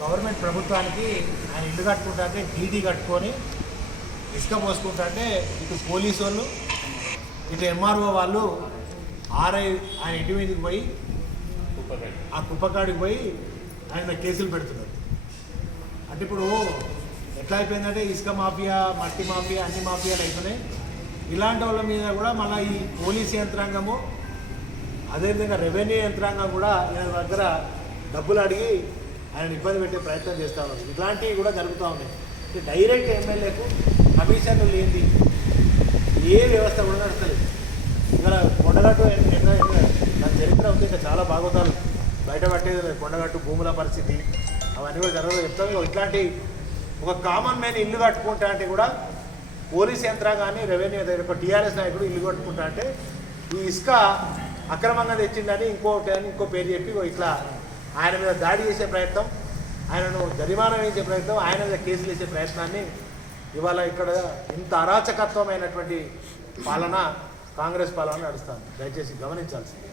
Government ప్రభుత్వానికి ఆయన ఇల్లు కట్టుకుంటే డీడీ కట్టుకొని ఇసుక పోసుకుంటే ఇటు పోలీసు వాళ్ళు ఇటు ఎంఆర్ఓ వాళ్ళు ఆర్ఐ ఆయన ఇంటి మీదకి పోయి ఆ కుప్పకాడికి పోయి ఆయన కేసులు పెడుతున్నారు. అంటే ఇప్పుడు ఎట్లా అయిపోయిందంటే ఇసుక మాఫియా, మట్టి మాఫియా, అన్ని మాఫియాలు అయిపోయినాయి. ఇలాంటి వాళ్ళ మీద కూడా మళ్ళీ ఈ పోలీస్ యంత్రాంగము అదేవిధంగా రెవెన్యూ యంత్రాంగం కూడా ఆయన దగ్గర డబ్బులు అడిగి ఆయన ఇబ్బంది పెట్టే ప్రయత్నం చేస్తూ ఉన్నారు. ఇట్లాంటివి కూడా జరుగుతూ ఉన్నాయి. డైరెక్ట్ ఎమ్మెల్యేకు కమిషన్లు లేనిది ఏ వ్యవస్థ కూడా నడతలేదు. ఇక్కడ కొండగట్టు నా చరిత్ర ఉంది, ఇంకా చాలా భాగవతాలు బయటపట్టేది. కొండగట్టు భూముల పరిస్థితి అవన్నీ కూడా జరగదు చెప్తాను. ఇట్లాంటి ఒక కామన్ మ్యాన్ ఇల్లు కట్టుకుంటా అంటే కూడా పోలీస్ యంత్రాంగాన్ని రెవెన్యూ ఒక టీఆర్ఎస్ నాయకుడు ఇల్లు కట్టుకుంటా అంటే ఈ ఇసుక అక్రమంగా తెచ్చిందని ఇంకో పేరు చెప్పి ఇట్లా ఆయన మీద దాడి చేసే ప్రయత్నం, ఆయనను జరిమానా వేసే ప్రయత్నం, ఆయన మీద కేసులు వేసే ప్రయత్నాన్ని ఇవాళ ఇక్కడ ఇంత అరాచకత్వమైనటువంటి పాలన కాంగ్రెస్ పాలన నడుస్తుంది. దయచేసి గమనించాల్సింది.